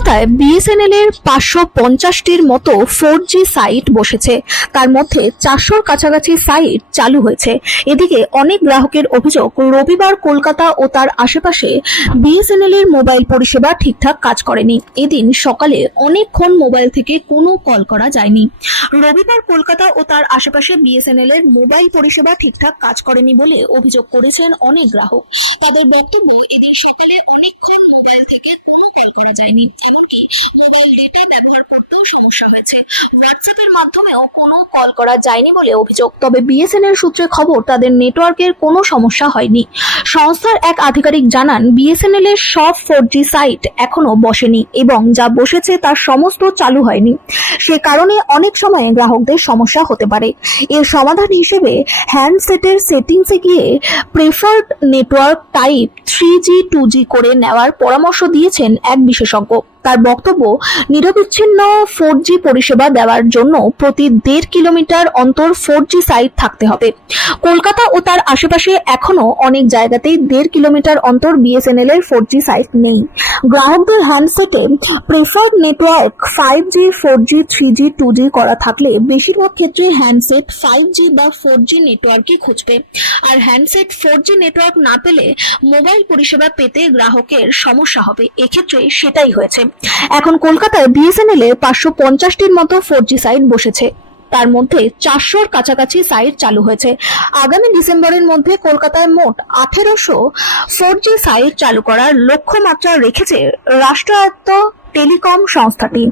কলকাতায় বিএসএনএল এর 550টির মতো 4G সাইট বসেছে। তার মধ্যে 400-র কাছাকাছি সাইট চালু হয়েছে। এদিকে অনেক গ্রাহকের অভিযোগ, রবিবার কলকাতা ও তার আশেপাশে বিএসএনএল এর মোবাইল পরিষেবা ঠিকঠাক কাজ করেনি। এদিন সকালে অনেকক্ষণ মোবাইল থেকে কোনো কল করা যায়নি। রবিবার কলকাতা ও তার আশেপাশে বিএসএনএল এর মোবাইল পরিষেবা ঠিকঠাক কাজ করেনি বলে অভিযোগ করেছেন অনেক গ্রাহক। তাদের বক্তব্য, এদিন সকালে অনেকক্ষণ মোবাইল থেকে কোনো কল করা যায়নি, এমনকি মোবাইল ডেটা ব্যবহার করতেও সমস্যা হয়েছে। হোয়াটসঅ্যাপের মাধ্যমেও কোনো কল করা যায়নি বলে অভিযোগ। তবে বিএসএনএল সূত্রে খবর, তাদের নেটওয়ার্কের কোনো সমস্যা হয়নি। সংস্থার এক আধিকারিক জানান, বিএসএনএল এর সব 4G সাইট এখনো বসেনি এবং যা বসেছে তার সমস্ত চালু হয়নি। সে কারণে অনেক সময় গ্রাহকদের সমস্যা হতে পারে। এর সমাধান হিসেবে হ্যান্ডসেটের সেটিংসে গিয়ে preferred network type 3G 2G করে নেওয়ার পরামর্শ দিয়েছেন এক বিশেষজ্ঞ। তার বক্তব্য, নিরবিচ্ছিন্ন 4G পরিষেবা দেওয়ার জন্য প্রতি 1.5 কিলোমিটার অন্তর 4G সাইট থাকতে হবে। কলকাতা ও তার আশেপাশে এখনো অনেক জায়গাতেই 1.5 কিলোমিটার অন্তর বিএসএনএল এর 4G সাইট নেই। গ্রাহকদের হ্যান্ডসেটে preferred network 5G 4G 3G 2G করা থাকলে বেশিরভাগ ক্ষেত্রে হ্যান্ডসেট 5G বা 4G নেটওয়ার্কই খুঁজবে। আর হ্যান্ডসেট 4G নেটওয়ার্ক না পেলে মোবাইল পরিষেবা পেতে গ্রাহকের সমস্যা হবে। এক্ষেত্রে সেটাই হয়েছে। এখন কলকাতায় বিএসএনএল এর 550টির মতো 4G সাইট বসেছে। তার মধ্যে 400-র কাছাকাছি সাইট চালু হয়েছে। আগামী ডিসেম্বরের মধ্যে কলকাতায় মোট 1800 4G সাইট চালু করার লক্ষ্যমাত্রা রেখেছে রাষ্ট্রায়ত্ত টেলিকম সংস্থাটি।